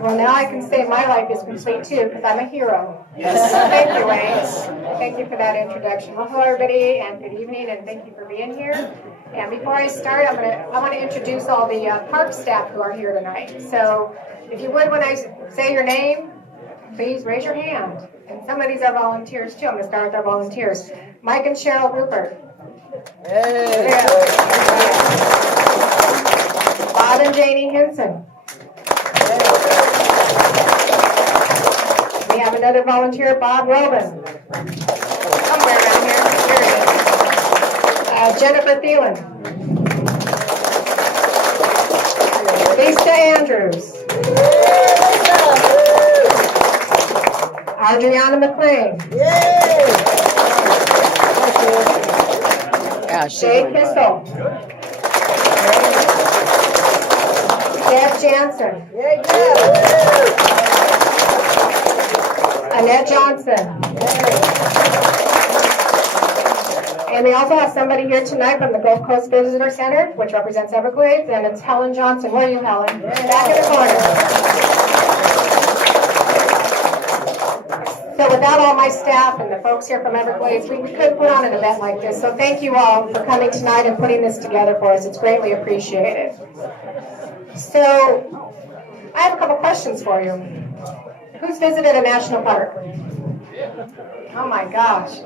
Well, now I can say my life is complete too, because I'm a hero. Yes. Thank you, Wayne. Thank you for that introduction. Well, hello, everybody, and good evening, and thank you for being here. And before I start, I want to introduce all the park staff who are here tonight. So, if you would, when I say your name, please raise your hand. And some of these are volunteers too. I'm going to start with our volunteers. Mike and Cheryl Rupert. Hey. Yeah. Bob and Janie Henson. We have another volunteer, Bob Robin. Somewhere around here. Here it is. Jennifer Thielen. Lisa Andrews. Adriana McLean. Shay Kissel. Deb Jansen. Annette Johnson. And we also have somebody here tonight from the Gulf Coast Visitor Center, which represents Everglades, and it's Helen Johnson. Where are you, Helen? Back in the corner. So without all my staff and the folks here from Everglades, we couldn't put on an event like this. So thank you all for coming tonight and putting this together for us. It's greatly appreciated. So I have a couple questions for you. Who's visited a national park? Oh my gosh.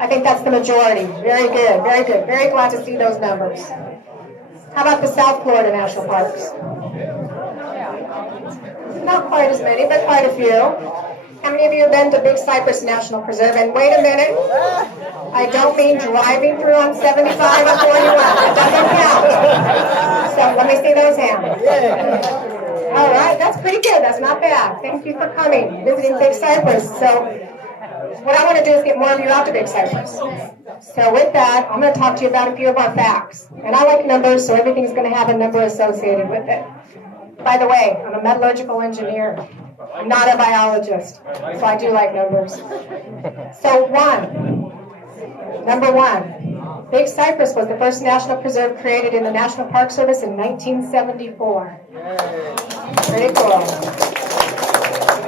I think that's the majority. Very good, very good. Very glad to see those numbers. How about the South Florida national parks? Not quite as many, but quite a few. How many of you have been to Big Cypress National Preserve? And wait a minute, I don't mean driving through on 75 and 41. That doesn't count. So let me see those hands. All right, that's pretty good. That's not bad. Thank you for coming, visiting Big Cypress. So what I want to do is get more of you out to Big Cypress. So with that, I'm going to talk to you about a few of our facts. And I like numbers, so everything's going to have a number associated with it. By the way, I'm a metallurgical engineer. I'm not a biologist, so I do like numbers. So number one, Big Cypress was the first national preserve created in the National Park Service in 1974. Pretty cool.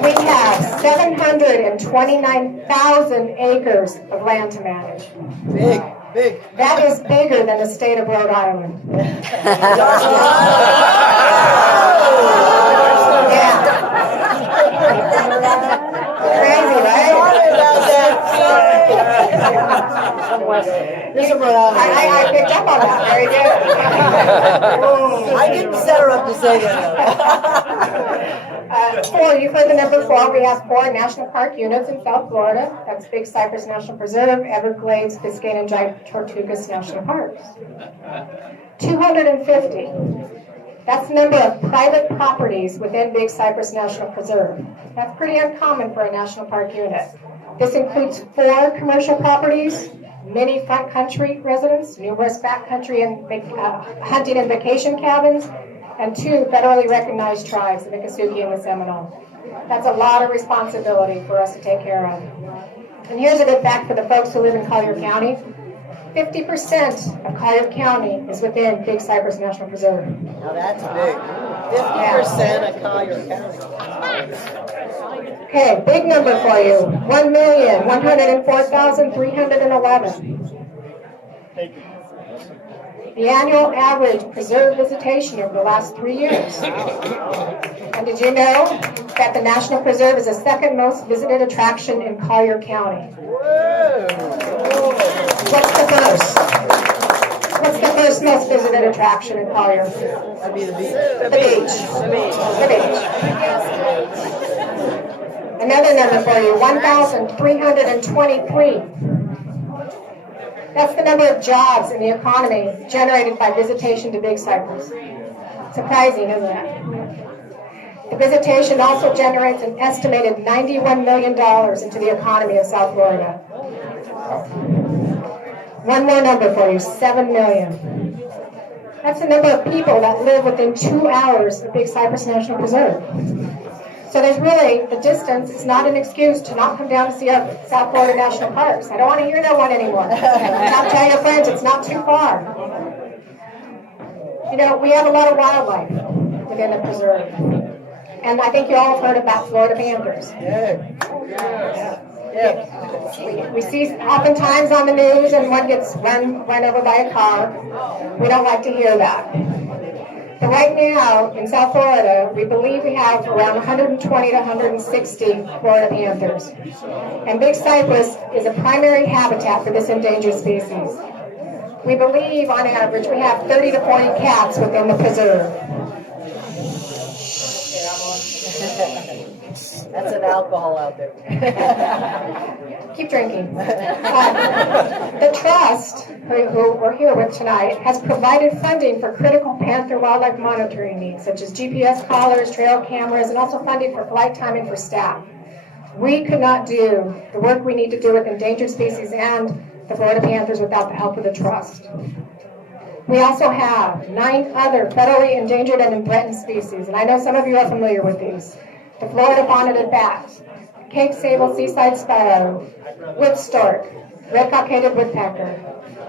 We have 729,000 acres of land to manage. Big. That is bigger than the state of Rhode Island. Yeah. Crazy, right? I picked up on that. Very good. I didn't set her up to say that. 4, you've heard the number 4. We have 4 national park units in South Florida. That's Big Cypress National Preserve, Everglades, Biscayne, and Giant Tortugas National Parks. 250. That's the number of private properties within Big Cypress National Preserve. That's pretty uncommon for a national park unit. This includes 4 commercial properties, many front country residents, numerous backcountry and hunting and vacation cabins, and 2 federally recognized tribes, the Miccosukee and the Seminole. That's a lot of responsibility for us to take care of. And here's a good fact for the folks who live in Collier County. 50% of Collier County is within Big Cypress National Preserve. Now that's big. 50% of Collier County. Okay, big number for you. 1,104,311. The annual average preserve visitation over the last 3 years. And did you know that the National Preserve is the second most visited attraction in Collier County? What's the first? What's the first most visited attraction in Collier? That'd be the beach. The beach. Another number for you, 1,323. That's the number of jobs in the economy generated by visitation to Big Cypress. Surprising, isn't it? The visitation also generates an estimated $91 million into the economy of South Florida. One more number for you, 7 million. That's the number of people that live within 2 hours of Big Cypress National Preserve. So there's really, the distance is not an excuse to not come down to see our South Florida National Parks. I don't want to hear that one anymore. Now tell your friends it's not too far. You know, we have a lot of wildlife. within the preserve. And I think you all have heard about Florida Panthers. We see oftentimes on the news and one gets run over by a car. We don't like to hear that. But right now in South Florida, we believe we have around 120 to 160 Florida Panthers. And Big Cypress is a primary habitat for this endangered species. We believe on average we have 30 to 40 cats within the preserve. That's an alcohol out there. Keep drinking. The trust, who we're here with tonight, has provided funding for critical panther wildlife monitoring needs, such as GPS collars, trail cameras, and also funding for flight timing for staff. We could not do the work we need to do with endangered species and the Florida Panthers without the help of the trust. We also have 9 other federally endangered and threatened species, and I know some of you are familiar with these. The Florida bonneted bat, Cape sable seaside sparrow, wood stork, red cockaded woodpecker,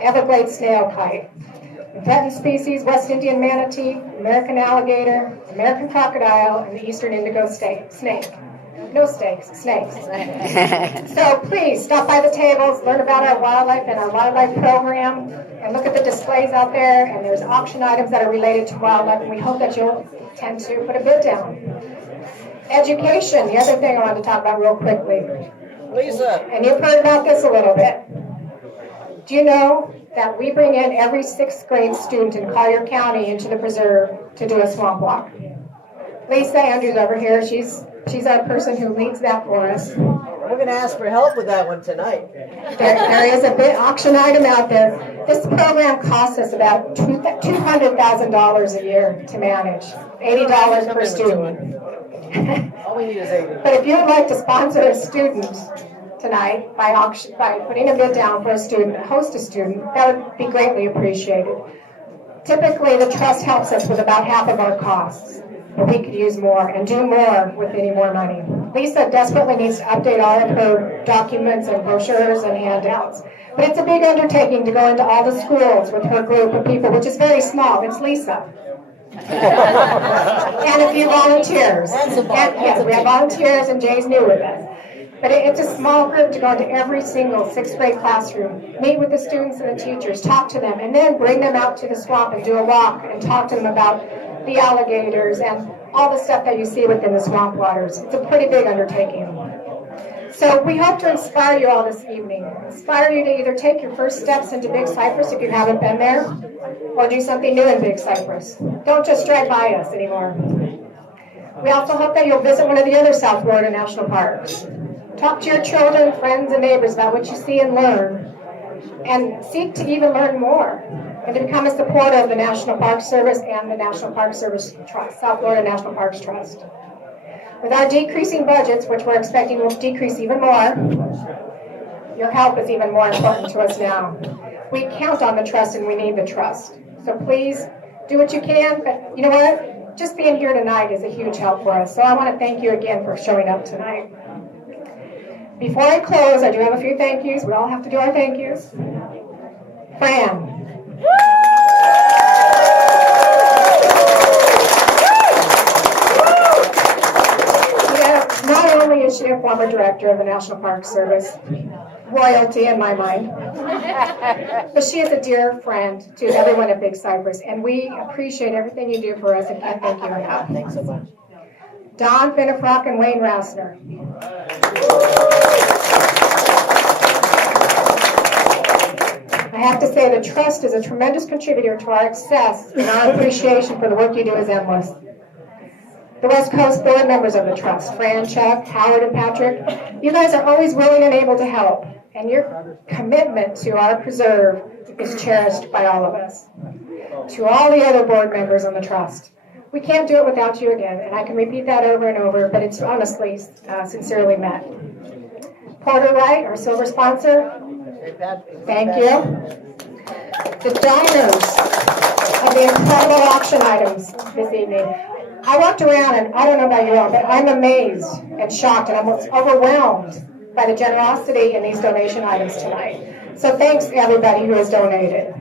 Everglades snail kite. The threatened species, West Indian manatee, American alligator, American crocodile, and the eastern indigo snake. No snakes. So please stop by the tables, learn about our wildlife and our wildlife program, and look at the displays out there. And there's auction items that are related to wildlife, and we hope that you'll tend to put a bid down. Education, the other thing I wanted to talk about real quickly. Lisa. And you've heard about this a little bit. Do you know that we bring in every 6th grade student in Collier County into the preserve to do a swamp walk? Lisa Andrews over here, she's our person who leads that for us. We're going to ask for help with that one tonight. There is a big auction item out there. This program costs us about $200,000 a year to manage, $80 per student. All we need is 80. But if you would like to sponsor a student tonight by putting a bid down for a student, host a student, that would be greatly appreciated. Typically, the trust helps us with about half of our costs, but we could use more and do more with any more money. Lisa desperately needs to update all of her documents and brochures and handouts. But it's a big undertaking to go into all the schools with her group of people, which is very small. It's Lisa. And a few volunteers. Yes, we have volunteers, and Jay's new with us. But it's a small group to go into every single 6th grade classroom, meet with the students and the teachers, talk to them, and then bring them out to the swamp and do a walk and talk to them about the alligators and all the stuff that you see within the swamp waters. It's a pretty big undertaking. So we hope to inspire you all this evening. Inspire you to either take your first steps into Big Cypress if you haven't been there, or do something new in Big Cypress. Don't just drive by us anymore. We also hope that you'll visit one of the other South Florida national parks. Talk to your children, friends, and neighbors about what you see and learn, and seek to even learn more, and to become a supporter of the National Park Service and the National Park Service Trust, South Florida National Parks Trust. With our decreasing budgets, which we're expecting will decrease even more, your help is even more important to us now. We count on the trust, and we need the trust. So please do what you can, but you know what? Just being here tonight is a huge help for us. So I want to thank you again for showing up tonight. Before I close, I do have a few thank yous. We all have to do our thank yous. Fran. Not only is she a former director of the National Park Service, royalty in my mind, but she is a dear friend to everyone at Big Cypress, and we appreciate everything you do for us and can't thank you enough. Thanks so much. Don Finnefrock and Wayne Rassner. I have to say the trust is a tremendous contributor to our success, and our appreciation for the work you do is endless. The West Coast board members of the trust, Fran, Chuck, Howard, and Patrick, you guys are always willing and able to help, and your commitment to our preserve is cherished by all of us. To all the other board members on the trust, we can't do it without you again, and I can repeat that over and over, but it's honestly, sincerely meant. Porter Wright, our silver sponsor, thank you. The donors of the incredible auction items this evening. I walked around, and I don't know about you all, but I'm amazed and shocked, and I'm overwhelmed by the generosity in these donation items tonight. So thanks to everybody who has donated.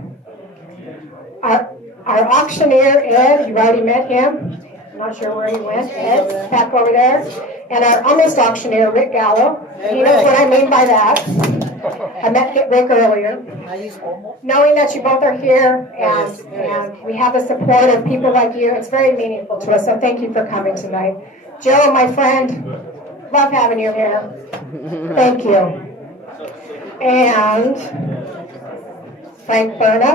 Our auctioneer, Ed, you've already met him. I'm not sure where he went. Ed's back over there. And our almost auctioneer, Rick Gallo. He knows what I mean by that. I met Rick earlier. Knowing that you both are here and we have the support of people like you, it's very meaningful to us. So thank you for coming tonight. Joe, my friend, love having you here. Thank you. And Frank Berna.